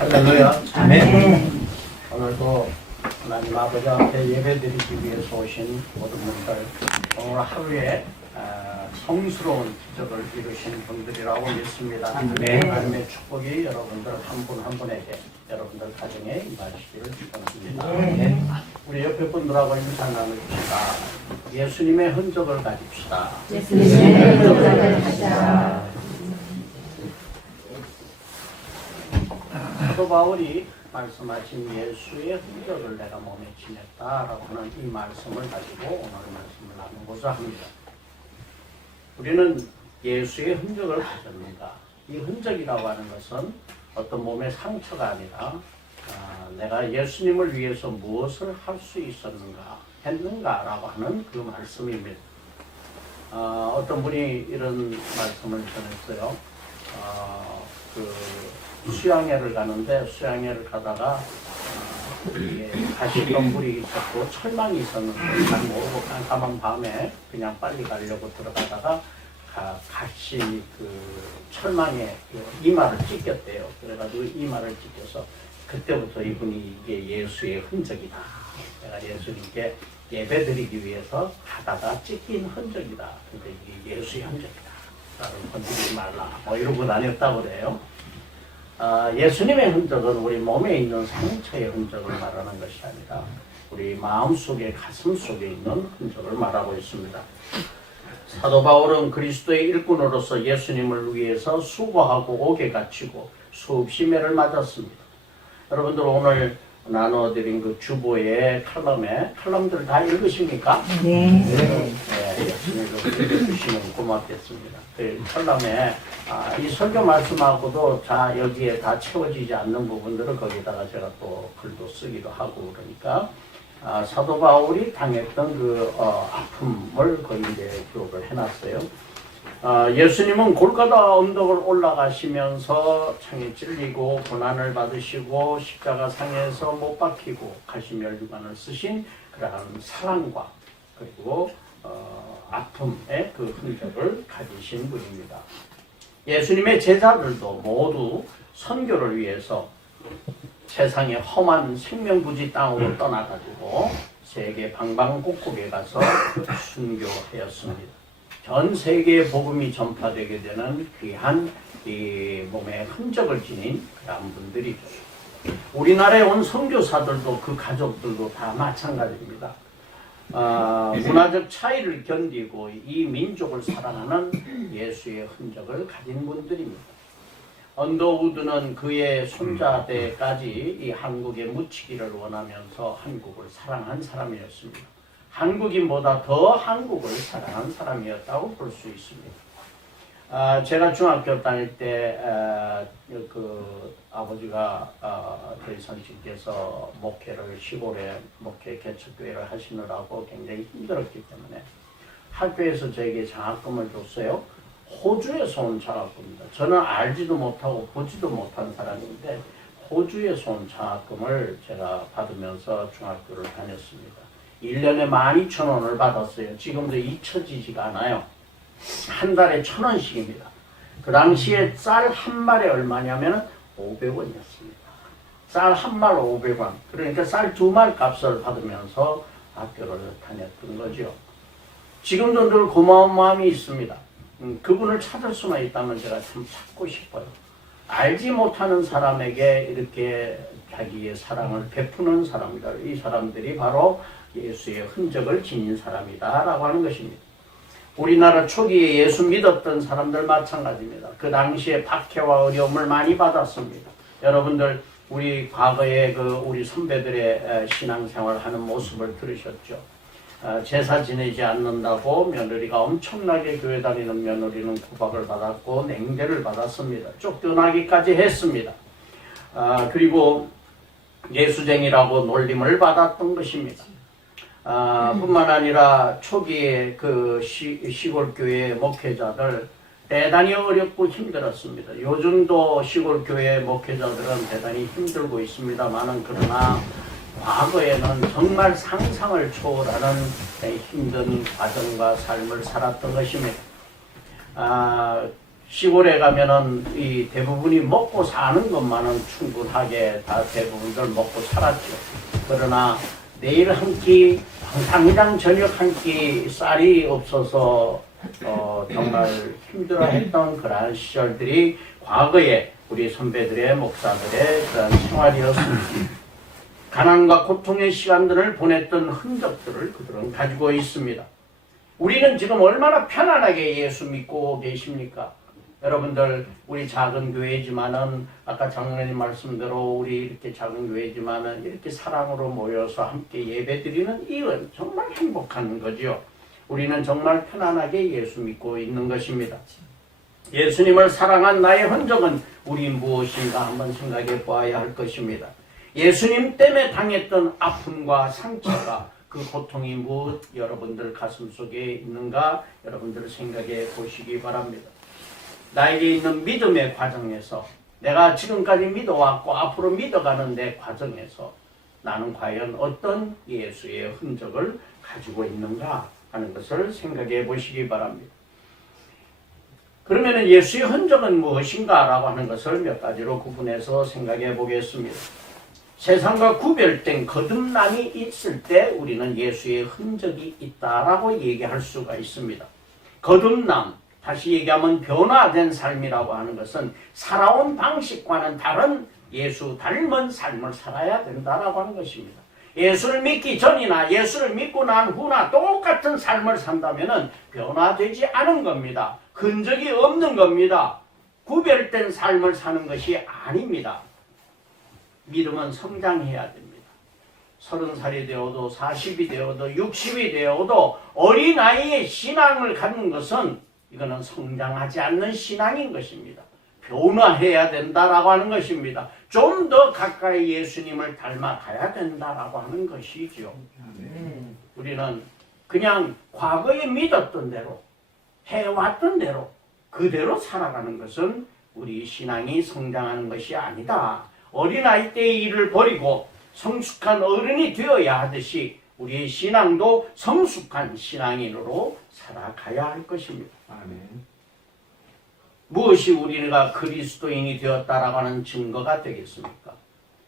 할렐루야. 아멘. 오늘도 하나님 아버지 앞에 예배드리기 위해서 오신 모든 분들, 오늘 하루에 성스러운 기적을 이루신 분들이라고 믿습니다. 하나님의 축복이 여러분들 한 분 한 분에게, 여러분들 가정에 임하시기를 축원합니다. 우리 옆에 분들하고 인사 나누십시다. 예수님의 흔적을 가집시다. 예수님의 흔적을 가집시다. 사도 바울이 말씀하신 예수의 흔적을 내가 몸에 지녔다라고 하는 이 말씀을 가지고 오늘 말씀을 나누고자 합니다. 우리는 예수의 흔적을 가졌는가? 이 흔적이라고 하는 것은 어떤 몸의 상처가 아니라 내가 예수님을 위해서 무엇을 할 수 있었는가, 했는가라고 하는 그 말씀입니다. 어떤 분이 이런 말씀을 전했어요. 수양회를 가는데 수양회를 가다가 가시덤불이 있었고 철망이 있었는데 잘 모르고 깜깜한 밤에 그냥 빨리 가려고 들어가다가 가시 철망에 이마를 찢겼대요. 그래가지고 이마를 찢겨서 그때부터 이분이 이게 예수의 흔적이다. 내가 예수님께 예배드리기 위해서 가다가 찢긴 흔적이다. 근데 이게 예수의 흔적이다. 나를 건드리지 말라. 뭐 이러고 다녔다고 그래요. 예수님의 흔적은 우리 몸에 있는 상처의 흔적을 말하는 것이 아니라 우리 마음속에, 가슴 속에 있는 흔적을 말하고 있습니다. 사도 바울은 그리스도의 일꾼으로서 예수님을 위해서 수고하고 옥에 갇히고 수없이 매를 맞았습니다. 여러분들 오늘 나눠드린 그 주보의 칼럼들 다 읽으십니까? 네. 읽어주시면 고맙겠습니다. 그 칼럼에 이 설교 말씀하고도 다 여기에 다 채워지지 않는 부분들을 거기다가 제가 또 글도 쓰기도 하고 그러니까 사도 바울이 당했던 그 아픔을 거기 이제 기록을 해놨어요. 예수님은 골고다 언덕을 올라가시면서 창에 찔리고 고난을 받으시고 십자가 상에서 못 박히고 가시멸류관을 쓰신 그러한 사랑과 그리고 아픔의 그 흔적을 가지신 분입니다. 예수님의 제자들도 모두 선교를 위해서 세상의 험한 생명부지 땅으로 떠나가지고 세계 방방곡곡에 가서 순교하였습니다. 전 세계에 복음이 전파되게 되는 귀한 이 몸의 흔적을 지닌 그런 분들이죠. 우리나라에 온 선교사들도 그 가족들도 다 마찬가지입니다. 문화적 차이를 견디고 이 민족을 사랑하는 예수의 흔적을 가진 분들입니다. 언더우드는 그의 손자대까지 이 한국에 묻히기를 원하면서 한국을 사랑한 사람이었습니다. 한국인보다 더 한국을 사랑한 사람이었다고 볼 수 있습니다. 제가 중학교 다닐 때 그 아버지가 저희 선생님께서 목회를 시골에 목회 개척교회를 하시느라고 굉장히 힘들었기 때문에 학교에서 저에게 장학금을 줬어요. 호주에서 온 장학금입니다. 저는 알지도 못하고 보지도 못한 사람인데 호주에서 온 장학금을 제가 받으면서 중학교를 다녔습니다. 1년에 12,000원을 받았어요. 지금도 잊혀지지가 않아요. 한 달에 1,000원씩입니다. 그 당시에 쌀 한 말에 얼마냐면 500원이었습니다. 쌀 한 말 500원. 그러니까 쌀 두 말 값을 받으면서 학교를 다녔던 거죠. 지금도 늘 고마운 마음이 있습니다. 그분을 찾을 수만 있다면 제가 참 찾고 싶어요. 알지 못하는 사람에게 이렇게 자기의 사랑을 베푸는 사람들, 이 사람들이 바로 예수의 흔적을 지닌 사람이다 라고 하는 것입니다. 우리나라 초기에 예수 믿었던 사람들 마찬가지입니다. 그 당시에 박해와 어려움을 많이 받았습니다. 여러분들 우리 과거에 우리 선배들의 신앙생활 하는 모습을 들으셨죠. 제사 지내지 않는다고 며느리가 엄청나게 교회 다니는 며느리는 구박을 받았고 냉대를 받았습니다. 쫓겨나기까지 했습니다. 그리고 예수쟁이라고 놀림을 받았던 것입니다. 뿐만 아니라 초기에 그 시골교회 목회자들 대단히 어렵고 힘들었습니다. 요즘도 시골교회 목회자들은 대단히 힘들고 있습니다만은 그러나 과거에는 정말 상상을 초월하는 힘든 과정과 삶을 살았던 것입니다. 시골에 가면은 이 대부분이 먹고 사는 것만은 충분하게 다 대부분들 먹고 살았죠. 그러나 내일 한 끼, 당장 저녁 한 끼 쌀이 없어서 정말 힘들어했던 그러한 시절들이 과거에 우리 선배들의 목사들의 그런 생활이었습니다. 가난과 고통의 시간들을 보냈던 흔적들을 그들은 가지고 있습니다. 우리는 지금 얼마나 편안하게 예수 믿고 계십니까? 여러분들 우리 작은 교회지만은 아까 장로님 말씀대로 우리 이렇게 작은 교회지만은 이렇게 사랑으로 모여서 함께 예배드리는 이건 정말 행복한 거죠. 우리는 정말 편안하게 예수 믿고 있는 것입니다. 예수님을 사랑한 나의 흔적은 우리 무엇인가 한번 생각해 보아야 할 것입니다. 예수님 때문에 당했던 아픔과 상처가 그 고통이 무엇 여러분들 가슴 속에 있는가 여러분들 생각해 보시기 바랍니다. 나에게 있는 믿음의 과정에서 내가 지금까지 믿어왔고 앞으로 믿어가는 내 과정에서 나는 과연 어떤 예수의 흔적을 가지고 있는가 하는 것을 생각해 보시기 바랍니다. 그러면 예수의 흔적은 무엇인가 라고 하는 것을 몇 가지로 구분해서 생각해 보겠습니다. 세상과 구별된 거듭남이 있을 때 우리는 예수의 흔적이 있다라고 얘기할 수가 있습니다. 거듭남, 다시 얘기하면 변화된 삶이라고 하는 것은 살아온 방식과는 다른 예수 닮은 삶을 살아야 된다라고 하는 것입니다. 예수를 믿기 전이나 예수를 믿고 난 후나 똑같은 삶을 산다면 변화되지 않은 겁니다. 흔적이 없는 겁니다. 구별된 삶을 사는 것이 아닙니다. 믿음은 성장해야 됩니다. 30살이 되어도 40이 되어도 60이 되어도 어린아이의 신앙을 갖는 것은 이거는 성장하지 않는 신앙인 것입니다. 변화해야 된다라고 하는 것입니다. 좀 더 가까이 예수님을 닮아가야 된다라고 하는 것이죠. 우리는 그냥 과거에 믿었던 대로 해왔던 대로 그대로 살아가는 것은 우리 신앙이 성장하는 것이 아니다. 어린아이 때의 일을 버리고 성숙한 어른이 되어야 하듯이 우리의 신앙도 성숙한 신앙인으로 살아가야 할 것입니다. 아멘. 무엇이 우리가 그리스도인이 되었다라고 하는 증거가 되겠습니까?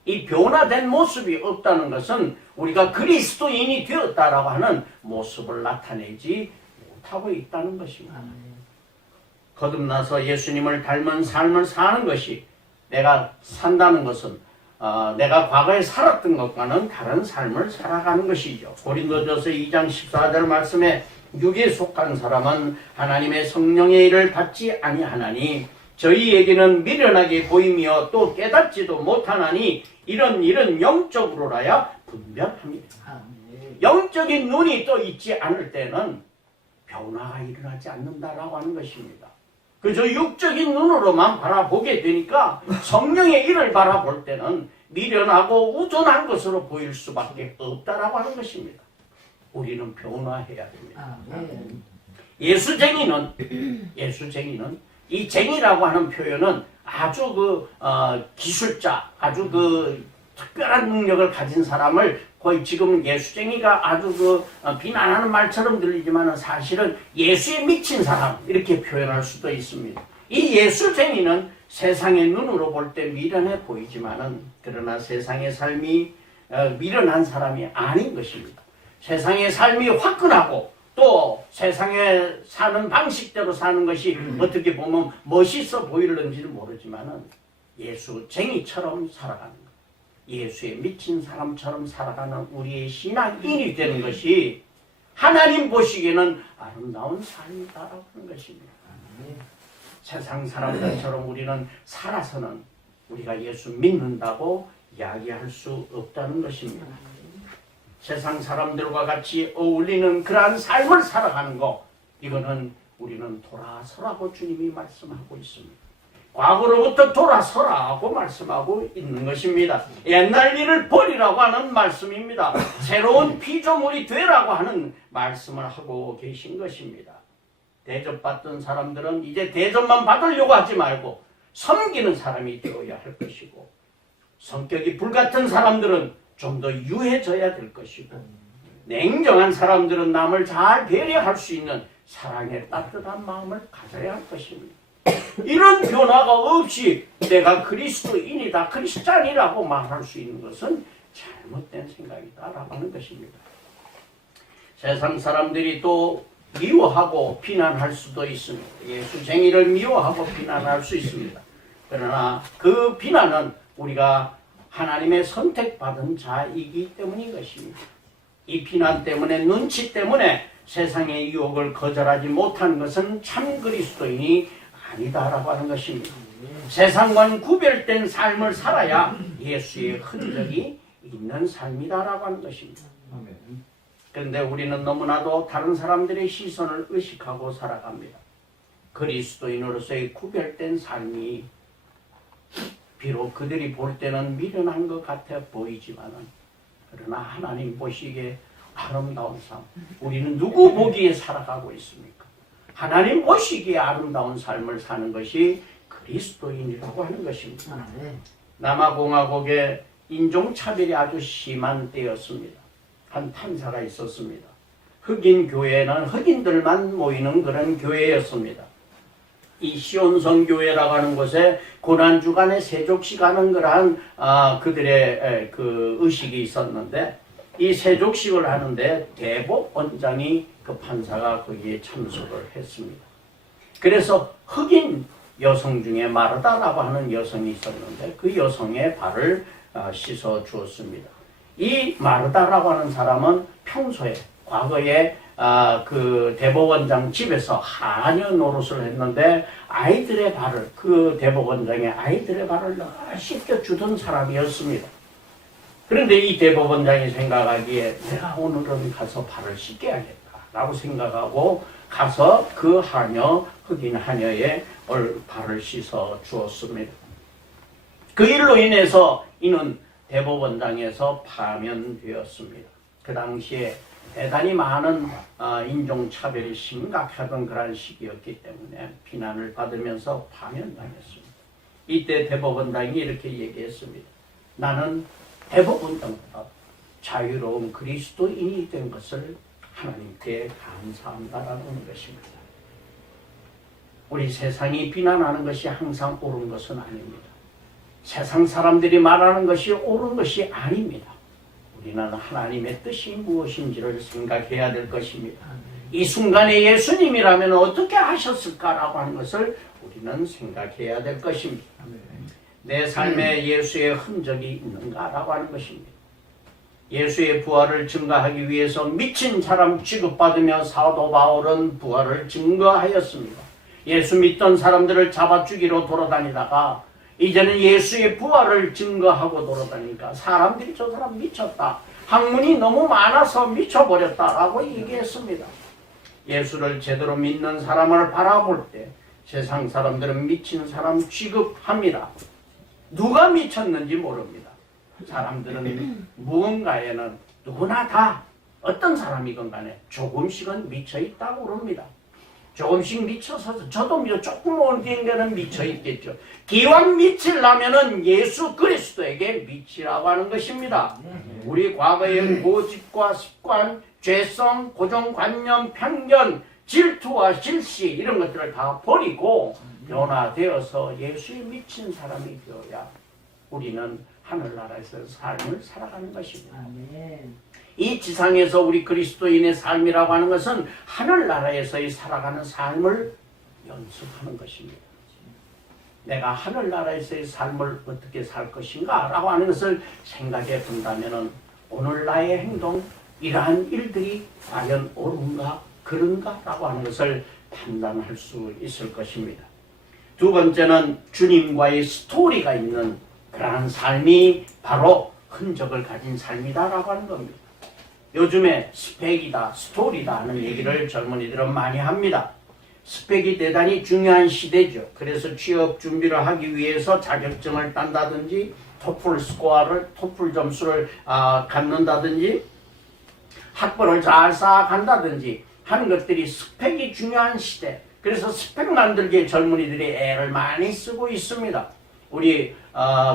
이 변화된 모습이 없다는 것은 우리가 그리스도인이 되었다라고 하는 모습을 나타내지 못하고 있다는 것입니다. 거듭나서 예수님을 닮은 삶을 사는 것이 내가 산다는 것은 내가 과거에 살았던 것과는 다른 삶을 살아가는 것이죠. 고린도전서 2장 14절 말씀에 육에 속한 사람은 하나님의 성령의 일을 받지 아니하나니 저희에게는 미련하게 보이며 또 깨닫지도 못하나니 이런 일은 영적으로라야 분별합니다. 영적인 눈이 또 있지 않을 때는 변화가 일어나지 않는다라고 하는 것입니다. 그저 육적인 눈으로만 바라보게 되니까 성령의 일을 바라볼 때는 미련하고 우둔한 것으로 보일 수밖에 없다라고 하는 것입니다. 우리는 변화해야 됩니다. 예수쟁이는 이 쟁이라고 하는 표현은 아주 기술자, 아주 특별한 능력을 가진 사람을 거의 지금 예수쟁이가 아주 비난하는 말처럼 들리지만 사실은 예수에 미친 사람 이렇게 표현할 수도 있습니다. 이 예수쟁이는 세상의 눈으로 볼 때 미련해 보이지만은 그러나 세상의 삶이 미련한 사람이 아닌 것입니다. 세상의 삶이 화끈하고 또 세상에 사는 방식대로 사는 것이 어떻게 보면 멋있어 보이는지는 모르지만은 예수쟁이처럼 살아가는 것. 예수에 미친 사람처럼 살아가는 우리의 신앙인이 되는 것이 하나님 보시기에는 아름다운 삶이다라고 하는 것입니다. 세상 사람들처럼 우리는 살아서는 우리가 예수 믿는다고 이야기할 수 없다는 것입니다. 세상 사람들과 같이 어울리는 그러한 삶을 살아가는 것, 이거는 우리는 돌아서라고 주님이 말씀하고 있습니다. 과거로부터 돌아서라고 말씀하고 있는 것입니다. 옛날 일을 버리라고 하는 말씀입니다. 새로운 피조물이 되라고 하는 말씀을 하고 계신 것입니다. 대접받던 사람들은 이제 대접만 받으려고 하지 말고 섬기는 사람이 되어야 할 것이고, 성격이 불같은 사람들은 좀 더 유해져야 될 것이고, 냉정한 사람들은 남을 잘 배려할 수 있는 사랑의 따뜻한 마음을 가져야 할 것입니다. 이런 변화가 없이 내가 그리스도인이다, 크리스찬이라고 말할 수 있는 것은 잘못된 생각이다라고 하는 것입니다. 세상 사람들이 또 미워하고 비난할 수도 있습니다. 예수쟁이를 미워하고 비난할 수 있습니다. 그러나 그 비난은 우리가 하나님의 선택받은 자이기 때문인 것입니다. 이 비난 때문에, 눈치 때문에 세상의 유혹을 거절하지 못한 것은 참 그리스도인이 아니다라고 하는 것입니다. 세상과는 구별된 삶을 살아야 예수의 흔적이 있는 삶이다라고 하는 것입니다. 그런데 우리는 너무나도 다른 사람들의 시선을 의식하고 살아갑니다. 그리스도인으로서의 구별된 삶이 비록 그들이 볼 때는 미련한 것 같아 보이지만은, 그러나 하나님 보시기에 아름다운 삶, 우리는 누구 보기에 살아가고 있습니까? 하나님 보시기에 아름다운 삶을 사는 것이 그리스도인이라고 하는 것입니다. 남아공화국에 인종차별이 아주 심한 때였습니다. 한 판사가 있었습니다. 흑인 교회는 흑인들만 모이는 그런 교회였습니다. 이 시온성 교회라고 하는 곳에 고난주간에 세족식 하는 그러한 그들의 그 의식이 있었는데, 이 세족식을 하는데 대법원장이, 그 판사가 거기에 참석을 했습니다. 그래서 흑인 여성 중에 마르다라고 하는 여성이 있었는데 그 여성의 발을 씻어 주었습니다. 이 마르다라고 하는 사람은 평소에, 과거에 그 대법원장 집에서 하녀 노릇을 했는데 아이들의 발을, 그 대법원장의 아이들의 발을 씻겨주던 사람이었습니다. 그런데 이 대법원장이 생각하기에 내가 오늘은 가서 발을 씻겨야겠다라고 생각하고 가서 그 하녀, 흑인 하녀의 발을 씻어 주었습니다. 그 일로 인해서 이는 대법원장에서 파면되었습니다. 그 당시에 대단히 많은 인종차별이 심각하던 그런 시기였기 때문에 비난을 받으면서 파면당했습니다. 이때 대법원장이 이렇게 얘기했습니다. 나는 대법원장보다 자유로운 그리스도인이 된 것을 하나님께 감사한다라는 것입니다. 우리 세상이 비난하는 것이 항상 옳은 것은 아닙니다. 세상 사람들이 말하는 것이 옳은 것이 아닙니다. 우리는 하나님의 뜻이 무엇인지를 생각해야 될 것입니다. 이 순간에 예수님이라면 어떻게 하셨을까라고 하는 것을 우리는 생각해야 될 것입니다. 내 삶에 예수의 흔적이 있는가라고 하는 것입니다. 예수의 부활을 증거하기 위해서 미친 사람 취급받으며 사도 바울은 부활을 증거하였습니다. 예수 믿던 사람들을 잡아 죽이러 돌아다니다가 이제는 예수의 부활을 증거하고 돌아다니니까 사람들이 저 사람 미쳤다, 학문이 너무 많아서 미쳐버렸다라고 얘기했습니다. 예수를 제대로 믿는 사람을 바라볼 때 세상 사람들은 미친 사람 취급합니다. 누가 미쳤는지 모릅니다. 사람들은 무언가에는 누구나 다 어떤 사람이건 간에 조금씩은 미쳐있다고 그럽니다. 조금씩 미쳐서 저도 조금 어딘가는 미쳐있겠죠. 기왕 미치려면은 예수 그리스도에게 미치라고 하는 것입니다. 우리 과거의 고집과 습관, 죄성, 고정관념, 편견, 질투와 질시 이런 것들을 다 버리고 변화되어서 예수에 미친 사람이 되어야 우리는 하늘나라에서 삶을 살아가는 것입니다. 이 지상에서 우리 그리스도인의 삶이라고 하는 것은 하늘나라에서의 살아가는 삶을 연습하는 것입니다. 내가 하늘나라에서의 삶을 어떻게 살 것인가 라고 하는 것을 생각해 본다면 오늘 나의 행동, 이러한 일들이 과연 옳은가 그런가 라고 하는 것을 판단할 수 있을 것입니다. 두 번째는 주님과의 스토리가 있는 그러한 삶이 바로 흔적을 가진 삶이다라고 하는 겁니다. 요즘에 스펙이다, 스토리다 하는 얘기를 젊은이들은 많이 합니다. 스펙이 대단히 중요한 시대죠. 그래서 취업 준비를 하기 위해서 자격증을 딴다든지 토플 점수를 갖는다든지 학벌을 잘 쌓아간다든지 하는 것들이 스펙이 중요한 시대. 그래서 스펙 만들기에 젊은이들이 애를 많이 쓰고 있습니다. 우리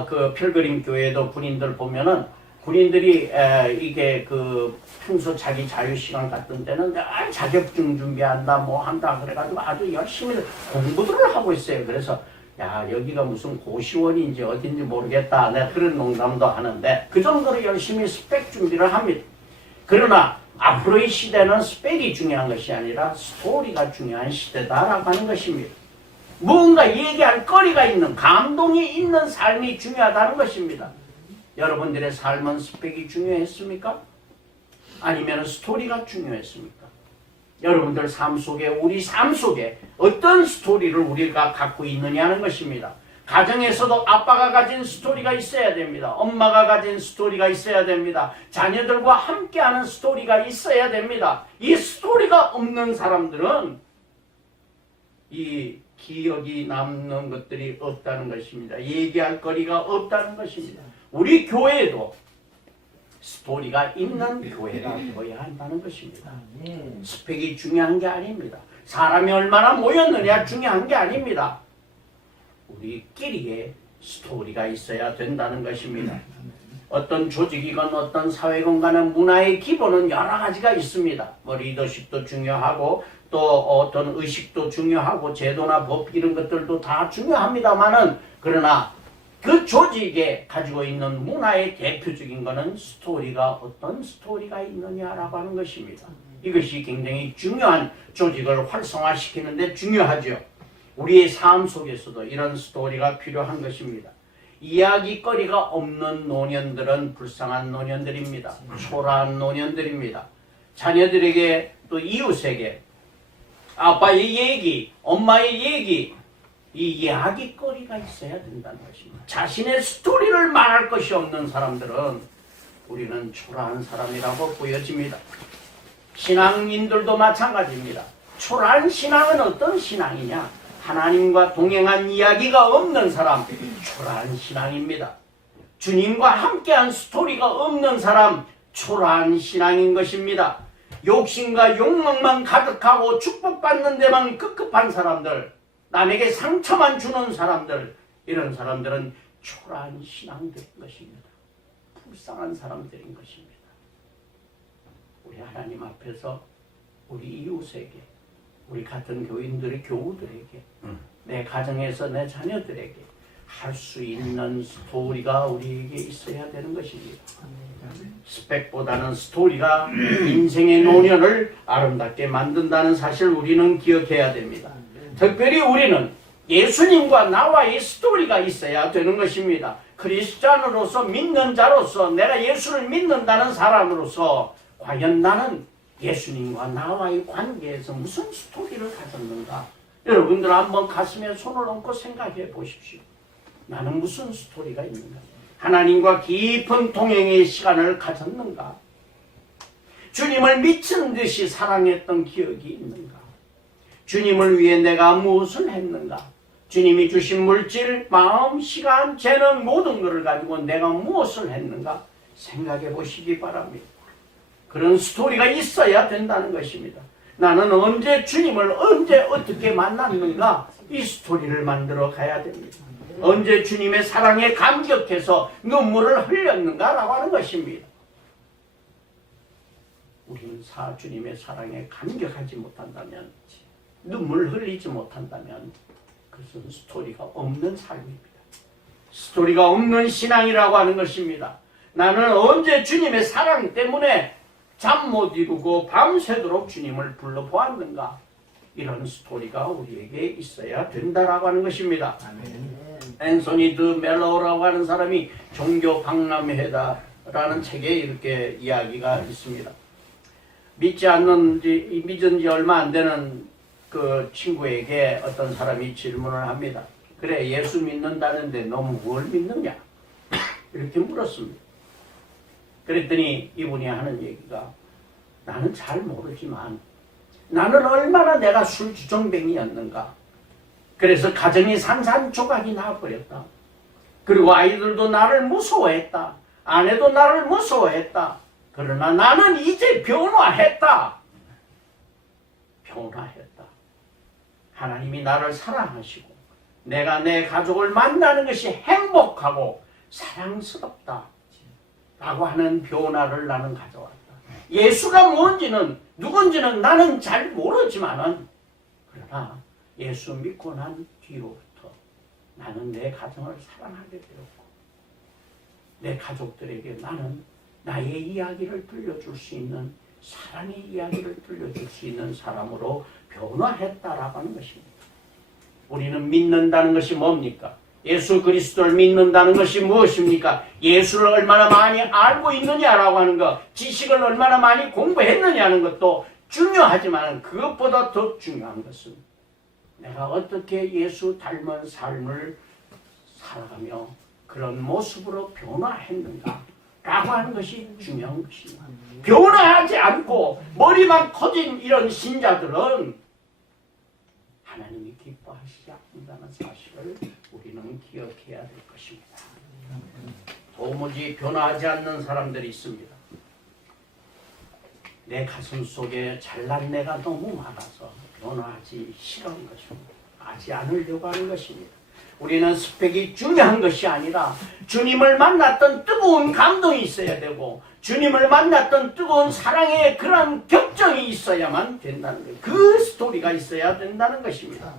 그 필그림 교회도 군인들 보면은 군인들이 이게 그 평소 자기 자유시간 같은 때는 자격증 준비한다 뭐 한다 그래가지고 아주 열심히 공부들을 하고 있어요. 그래서 야 여기가 무슨 고시원인지 어딘지 모르겠다 내가 그런 농담도 하는데 그 정도로 열심히 스펙 준비를 합니다. 그러나 앞으로의 시대는 스펙이 중요한 것이 아니라 스토리가 중요한 시대다라고 하는 것입니다. 무언가 얘기할 거리가 있는 감동이 있는 삶이 중요하다는 것입니다. 여러분들의 삶은 스펙이 중요했습니까? 아니면 스토리가 중요했습니까? 여러분들 삶 속에 우리 삶 속에 어떤 스토리를 우리가 갖고 있느냐는 것입니다. 가정에서도 아빠가 가진 스토리가 있어야 됩니다. 엄마가 가진 스토리가 있어야 됩니다. 자녀들과 함께하는 스토리가 있어야 됩니다. 이 스토리가 없는 사람들은 이 기억이 남는 것들이 없다는 것입니다. 얘기할 거리가 없다는 것입니다. 우리 교회도 스토리가 있는 교회가 되어야 한다는 것입니다. 스펙이 중요한 게 아닙니다. 사람이 얼마나 모였느냐 중요한 게 아닙니다. 우리끼리의 스토리가 있어야 된다는 것입니다. 어떤 조직이건 어떤 사회건 간의 문화의 기본은 여러 가지가 있습니다. 뭐 리더십도 중요하고 또 어떤 의식도 중요하고 제도나 법 이런 것들도 다 중요합니다만은 그러나 그 조직에 가지고 있는 문화의 대표적인 것은 스토리가 어떤 스토리가 있느냐라고 하는 것입니다. 이것이 굉장히 중요한 조직을 활성화시키는 데 중요하죠. 우리의 삶 속에서도 이런 스토리가 필요한 것입니다. 이야기거리가 없는 노년들은 불쌍한 노년들입니다. 초라한 노년들입니다. 자녀들에게 또 이웃에게 아빠의 얘기, 엄마의 얘기 이 이야기거리가 있어야 된다는 것입니다. 자신의 스토리를 말할 것이 없는 사람들은 우리는 초라한 사람이라고 보여집니다. 신앙인들도 마찬가지입니다. 초라한 신앙은 어떤 신앙이냐? 하나님과 동행한 이야기가 없는 사람, 초라한 신앙입니다. 주님과 함께한 스토리가 없는 사람, 초라한 신앙인 것입니다. 욕심과 욕망만 가득하고 축복받는 데만 급급한 사람들, 남에게 상처만 주는 사람들, 이런 사람들은 초라한 신앙들인 것입니다. 불쌍한 사람들인 것입니다. 우리 하나님 앞에서 우리 이웃에게, 우리 같은 교인들의 교우들에게, 내 가정에서 내 자녀들에게 할 수 있는 스토리가 우리에게 있어야 되는 것입니다. 스펙보다는 스토리가 인생의 노년을 아름답게 만든다는 사실 우리는 기억해야 됩니다. 특별히 우리는 예수님과 나와의 스토리가 있어야 되는 것입니다. 크리스찬으로서 믿는 자로서 내가 예수를 믿는다는 사람으로서 과연 나는 예수님과 나와의 관계에서 무슨 스토리를 가졌는가? 여러분들 한번 가슴에 손을 얹고 생각해 보십시오. 나는 무슨 스토리가 있는가? 하나님과 깊은 동행의 시간을 가졌는가? 주님을 미친 듯이 사랑했던 기억이 있는가? 주님을 위해 내가 무엇을 했는가? 주님이 주신 물질, 마음, 시간, 재능 모든 것을 가지고 내가 무엇을 했는가? 생각해 보시기 바랍니다. 그런 스토리가 있어야 된다는 것입니다. 나는 언제 주님을 언제 어떻게 만났는가? 이 스토리를 만들어 가야 됩니다. 언제 주님의 사랑에 감격해서 눈물을 흘렸는가라고 하는 것입니다. 우리는 주님의 사랑에 감격하지 못한다면, 눈물 흘리지 못한다면 그것은 스토리가 없는 삶입니다. 스토리가 없는 신앙이라고 하는 것입니다. 나는 언제 주님의 사랑 때문에 잠 못 이루고 밤새도록 주님을 불러보았는가? 이런 스토리가 우리에게 있어야 된다라고 하는 것입니다. 앤소니 드 멜로우라고 하는 사람이 종교 박람회다라는 책에 이렇게 이야기가 있습니다. 믿은 지 얼마 안 되는 그 친구에게 어떤 사람이 질문을 합니다. 그래, 예수 믿는다는데 너 뭘 믿느냐? 이렇게 물었습니다. 그랬더니 이분이 하는 얘기가, 나는 잘 모르지만 나는 얼마나 내가 술주정뱅이였는가. 그래서 가정이 산산조각이 나버렸다. 그리고 아이들도 나를 무서워했다. 아내도 나를 무서워했다. 그러나 나는 이제 변화했다. 변화했다. 하나님이 나를 사랑하시고 내가 내 가족을 만나는 것이 행복하고 사랑스럽다. 라고 하는 변화를 나는 가져왔다. 예수가 뭔지는 누군지는 나는 잘 모르지만은 그러나 예수 믿고 난 뒤로부터 나는 내 가정을 사랑하게 되었고 내 가족들에게 나는 나의 이야기를 들려줄 수 있는 사랑의 이야기를 들려줄 수 있는 사람으로 변화했다라고 하는 것입니다. 우리는 믿는다는 것이 뭡니까? 예수 그리스도를 믿는다는 것이 무엇입니까? 예수를 얼마나 많이 알고 있느냐라고 하는 것, 지식을 얼마나 많이 공부했느냐는 것도 중요하지만 그것보다 더 중요한 것은 내가 어떻게 예수 닮은 삶을 살아가며 그런 모습으로 변화했는가 라고 하는 것이 중요한 것입니다. 변화하지 않고 머리만 커진 이런 신자들은 하나님이 기뻐하시지 않는다는 사실을 우리는 기억해야 될 것입니다. 도무지 변화하지 않는 사람들이 있습니다. 내 가슴 속에 잘난 내가 너무 많아서 변화하지 싫은 것입니다. 하지 않으려고 하는 것입니다. 우리는 스펙이 중요한 것이 아니라 주님을 만났던 뜨거운 감동이 있어야 되고 주님을 만났던 뜨거운 사랑의 그런 격정이 있어야만 된다는 거예요. 그 스토리가 있어야 된다는 것입니다.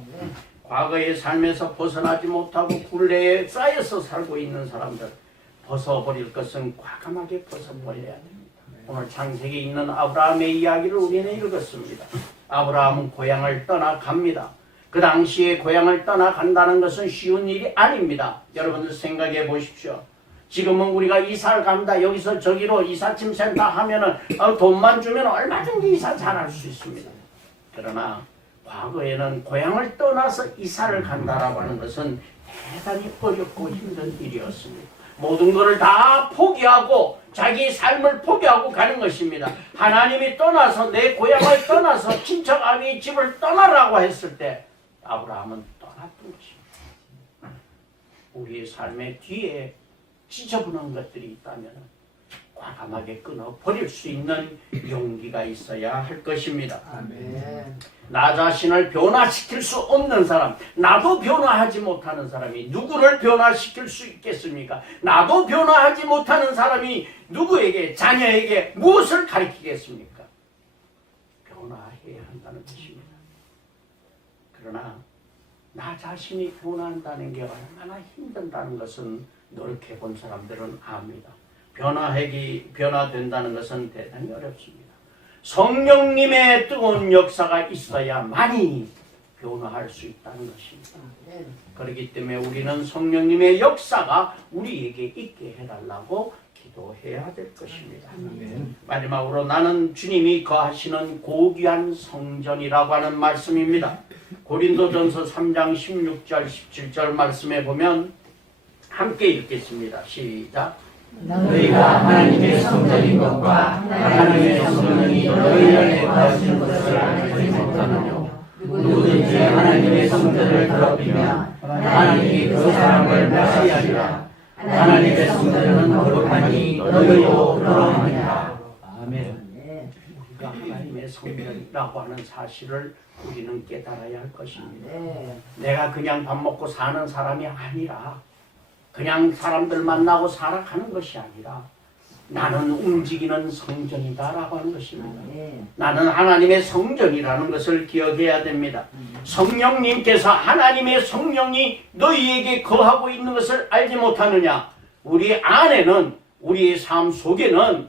과거의 삶에서 벗어나지 못하고 굴레에 쌓여서 살고 있는 사람들 벗어버릴 것은 과감하게 벗어버려야 됩니다. 오늘 창세기에 있는 아브라함의 이야기를 우리는 읽었습니다. 아브라함은 고향을 떠나갑니다. 그 당시에 고향을 떠나간다는 것은 쉬운 일이 아닙니다. 여러분들 생각해 보십시오. 지금은 우리가 이사를 간다 여기서 저기로 이삿짐 센터 하면은 돈만 주면 얼마든지 이사 잘할 수 있습니다. 그러나 과거에는 고향을 떠나서 이사를 간다라고 하는 것은 대단히 어렵고 힘든 일이었습니다. 모든 것을 다 포기하고 자기 삶을 포기하고 가는 것입니다. 하나님이 떠나서 내 고향을 떠나서 친척 아비의 집을 떠나라고 했을 때 아브라함은 떠났던 것입니다. 우리의 삶의 뒤에 지저분한 것들이 있다면 과감하게 끊어버릴 수 있는 용기가 있어야 할 것입니다. 아멘. 나 자신을 변화시킬 수 없는 사람, 나도 변화하지 못하는 사람이 누구를 변화시킬 수 있겠습니까? 나도 변화하지 못하는 사람이 누구에게, 자녀에게 무엇을 가르치겠습니까? 변화해야 한다는 것입니다. 그러나 나 자신이 변화한다는 게 얼마나 힘든다는 것은 노력해본 사람들은 압니다. 변화된다는 것은 대단히 어렵습니다. 성령님의 뜨거운 역사가 있어야만이 변화할 수 있다는 것입니다. 그렇기 때문에 우리는 성령님의 역사가 우리에게 있게 해달라고 기도해야 될 것입니다. 마지막으로 나는 주님이 거하시는 고귀한 성전이라고 하는 말씀입니다. 고린도전서 3장 16절 17절 말씀에 보면 함께 읽겠습니다. 시작. 너희가 하나님의 성전인 것과 하나님의 성전이 너희 안에 거하시는 것을 알지 못하느뇨. 누구든지 하나님의 성전을 더럽히면 하나님이 그 사람을 멸시하리라. 하나님의 성전은 거룩하니 너희도 그러하니라. 아멘. 우리가 하나님의 성전이라고 하는 사실을 우리는 깨달아야 할 것입니다. 내가 그냥 밥 먹고 사는 사람이 아니라 그냥 사람들 만나고 살아가는 것이 아니라 나는 움직이는 성전이다라고 하는 것입니다. 나는 하나님의 성전이라는 것을 기억해야 됩니다. 성령님께서 하나님의 성령이 너희에게 거하고 있는 것을 알지 못하느냐? 우리 안에는 우리의 삶 속에는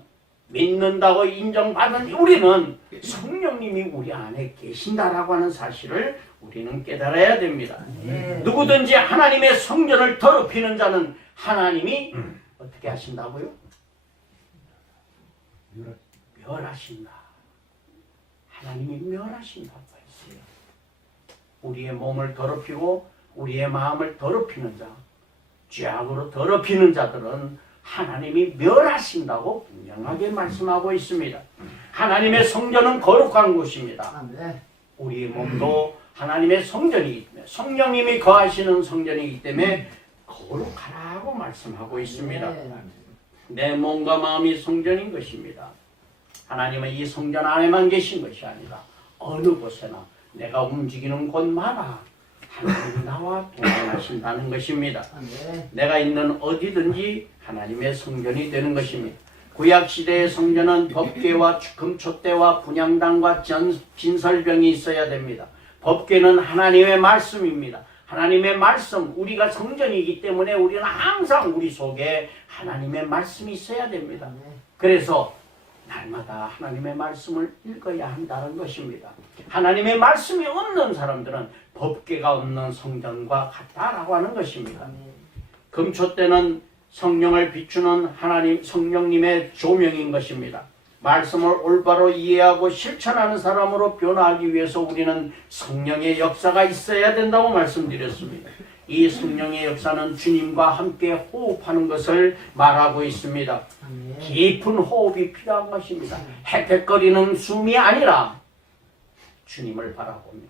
믿는다고 인정받은 우리는 성령님이 우리 안에 계신다라고 하는 사실을 우리는 깨달아야 됩니다. 누구든지 하나님의 성전을 더럽히는 자는 하나님이 어떻게 하신다고요? 멸하신다. 하나님이 멸하신다고 했어요. 우리의 몸을 더럽히고 우리의 마음을 더럽히는 자, 죄악으로 더럽히는 자들은 하나님이 멸하신다고 분명하게 말씀하고 있습니다. 하나님의 성전은 거룩한 곳입니다. 우리의 몸도 하나님의 성전이기 때문에 성령님이 거하시는 성전이기 때문에 거룩하라고 말씀하고 있습니다. 내 몸과 마음이 성전인 것입니다. 하나님은 이 성전 안에만 계신 것이 아니라 어느 곳에나 내가 움직이는 곳마다 하나님이 나와 동행하신다는 것입니다. 내가 있는 어디든지 하나님의 성전이 되는 것입니다. 구약시대의 성전은 법궤와 금촛대와 분향단과 진설병이 있어야 됩니다. 법궤는 하나님의 말씀입니다. 하나님의 말씀, 우리가 성전이기 때문에 우리는 항상 우리 속에 하나님의 말씀이 있어야 됩니다. 그래서 날마다 하나님의 말씀을 읽어야 한다는 것입니다. 하나님의 말씀이 없는 사람들은 법궤가 없는 성전과 같다라고 하는 것입니다. 금촛대는 성령을 비추는 하나님, 성령님의 조명인 것입니다. 말씀을 올바로 이해하고 실천하는 사람으로 변화하기 위해서 우리는 성령의 역사가 있어야 된다고 말씀드렸습니다. 이 성령의 역사는 주님과 함께 호흡하는 것을 말하고 있습니다. 깊은 호흡이 필요한 것입니다. 헥헥거리는 숨이 아니라 주님을 바라보며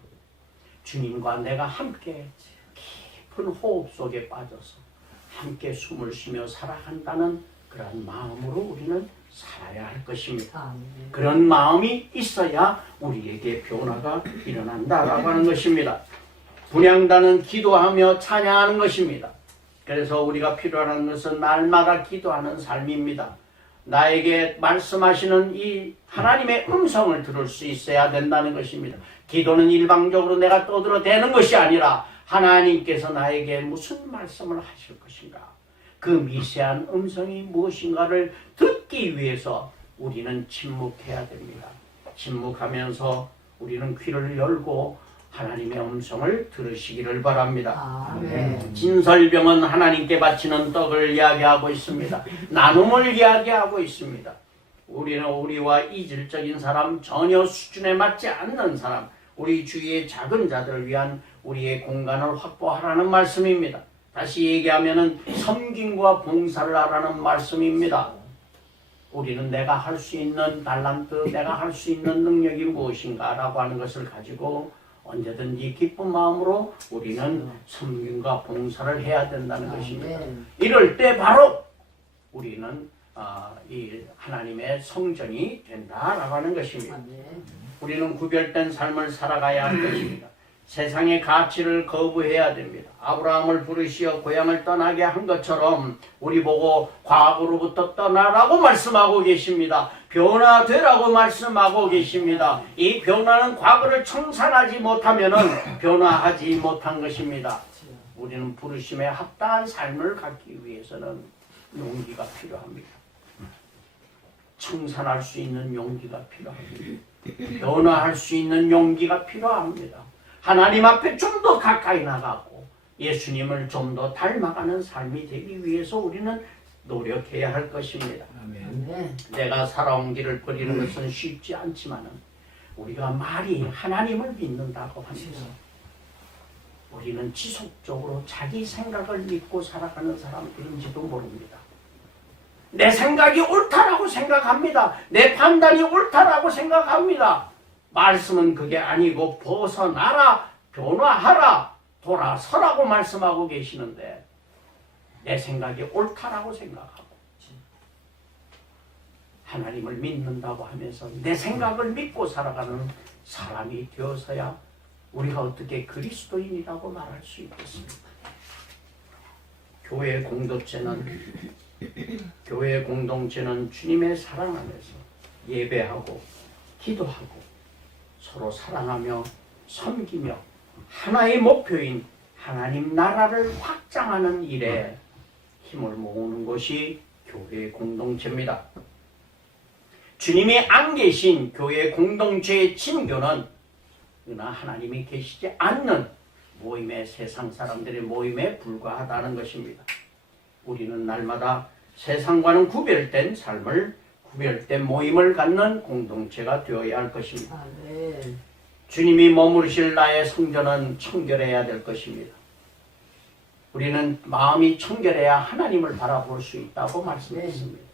주님과 내가 함께 깊은 호흡 속에 빠져서 함께 숨을 쉬며 살아간다는 그런 마음으로 우리는 살아야 할 것입니다. 그런 마음이 있어야 우리에게 변화가 일어난다라고 하는 것입니다. 분향단은 기도하며 찬양하는 것입니다. 그래서 우리가 필요한 것은 날마다 기도하는 삶입니다. 나에게 말씀하시는 이 하나님의 음성을 들을 수 있어야 된다는 것입니다. 기도는 일방적으로 내가 떠들어대는 것이 아니라 하나님께서 나에게 무슨 말씀을 하실 것인가, 그 미세한 음성이 무엇인가를 듣기 위해서 우리는 침묵해야 됩니다. 침묵하면서 우리는 귀를 열고 하나님의 음성을 들으시기를 바랍니다. 진설병은 하나님께 바치는 떡을 이야기하고 있습니다. 나눔을 이야기하고 있습니다. 우리는 우리와 이질적인 사람, 전혀 수준에 맞지 않는 사람, 우리 주위의 작은 자들을 위한 우리의 공간을 확보하라는 말씀입니다. 다시 얘기하면은 섬김과 봉사를 하라는 말씀입니다. 우리는 내가 할 수 있는 달란트, 내가 할 수 있는 능력이 무엇인가 라고 하는 것을 가지고 언제든지 기쁜 마음으로 우리는 섬김과 봉사를 해야 된다는 것입니다. 이럴 때 바로 우리는 이 하나님의 성전이 된다라고 하는 것입니다. 우리는 구별된 삶을 살아가야 할 것입니다. 세상의 가치를 거부해야 됩니다. 아브라함을 부르시어 고향을 떠나게 한 것처럼 우리 보고 과거로부터 떠나라고 말씀하고 계십니다. 변화되라고 말씀하고 계십니다. 이 변화는 과거를 청산하지 못하면 변화하지 못한 것입니다. 우리는 부르심에 합당한 삶을 갖기 위해서는 용기가 필요합니다. 청산할 수 있는 용기가 필요합니다. 변화할 수 있는 용기가 필요합니다. 하나님 앞에 좀 더 가까이 나가고 예수님을 좀 더 닮아가는 삶이 되기 위해서 우리는 노력해야 할 것입니다. 내가 살아온 길을 버리는 것은 쉽지 않지만 우리가 말이 하나님을 믿는다고 하면서 우리는 지속적으로 자기 생각을 믿고 살아가는 사람들인지도 모릅니다. 내 생각이 옳다라고 생각합니다. 내 판단이 옳다라고 생각합니다. 말씀은 그게 아니고 벗어나라, 변화하라, 돌아서라고 말씀하고 계시는데 내 생각이 옳다라고 생각하고 하나님을 믿는다고 하면서 내 생각을 믿고 살아가는 사람이 되어서야 우리가 어떻게 그리스도인이라고 말할 수 있겠습니까? 교회 공동체는 주님의 사랑 안에서 예배하고 기도하고 서로 사랑하며 섬기며 하나의 목표인 하나님 나라를 확장하는 일에 힘을 모으는 것이 교회 공동체입니다. 주님이 안 계신 교회 공동체의 진교는 그러나 하나님이 계시지 않는 모임의 세상 사람들의 모임에 불과하다는 것입니다. 우리는 날마다 세상과는 구별된 삶을, 구별된 모임을 갖는 공동체가 되어야 할 것입니다. 주님이 머무르실 나의 성전은 청결해야 될 것입니다. 우리는 마음이 청결해야 하나님을 바라볼 수 있다고 말씀했습니다.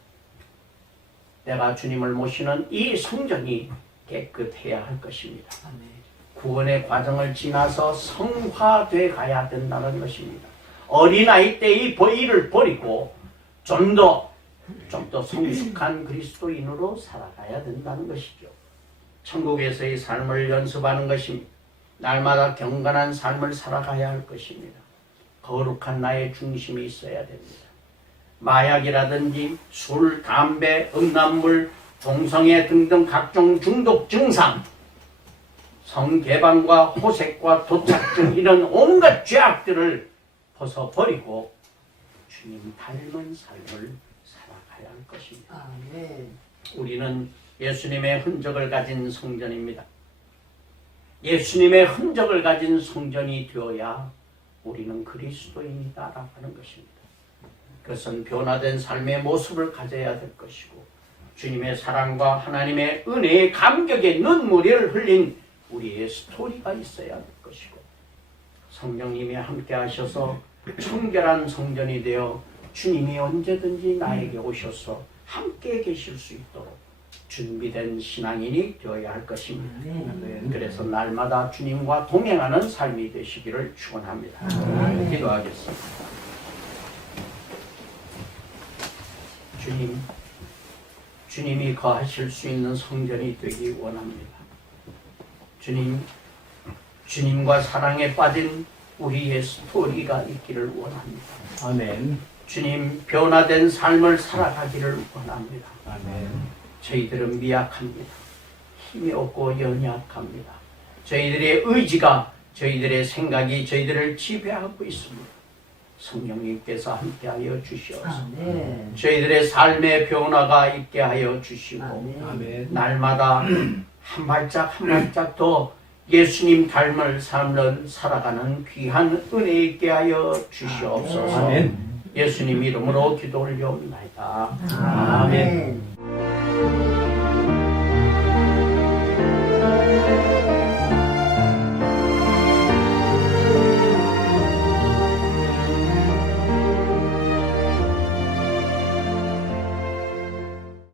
내가 주님을 모시는 이 성전이 깨끗해야 할 것입니다. 구원의 과정을 지나서 성화돼 가야 된다는 것입니다. 어린아이 때의 일을 버리고 좀 더 성숙한 그리스도인으로 살아가야 된다는 것이죠. 천국에서의 삶을 연습하는 것입니다. 날마다 경건한 삶을 살아가야 할 것입니다. 거룩한 나의 중심이 있어야 됩니다. 마약이라든지 술, 담배, 음란물, 동성애 등등 각종 중독 증상, 성개방과 호색과 도착증 이런 온갖 죄악들을 벗어버리고 주님 닮은 삶을 살아가야 할 것입니다. 우리는 예수님의 흔적을 가진 성전입니다. 예수님의 흔적을 가진 성전이 되어야 우리는 그리스도인이다라고 하는 것입니다. 그것은 변화된 삶의 모습을 가져야 될 것이고 주님의 사랑과 하나님의 은혜의 감격의 눈물을 흘린 우리의 스토리가 있어야 될 것이고 성령님이 함께 하셔서 청결한 성전이 되어 주님이 언제든지 나에게 오셔서 함께 계실 수 있도록 준비된 신앙인이 되어야 할 것입니다. 그래서 날마다 주님과 동행하는 삶이 되시기를 축원합니다. 기도하겠습니다. 주님이 거하실 수 있는 성전이 되기 원합니다. 주님과 사랑에 빠진 우리의 스토리가 있기를 원합니다. 아멘. 주님, 변화된 삶을 살아가기를 원합니다. 아멘. 저희들은 미약합니다. 힘이 없고 연약합니다. 저희들의 의지가, 저희들의 생각이 저희들을 지배하고 있습니다. 성령님께서 함께하여 주시옵소서. 저희들의 삶의 변화가 있게 하여 주시고 아멘. 날마다 한 발짝 한 발짝 더 예수님 닮을 삶을 살아가는 귀한 은혜 있게 하여 주시옵소서. 아멘. 예수님 이름으로 기도 올려옵나이다. 아멘.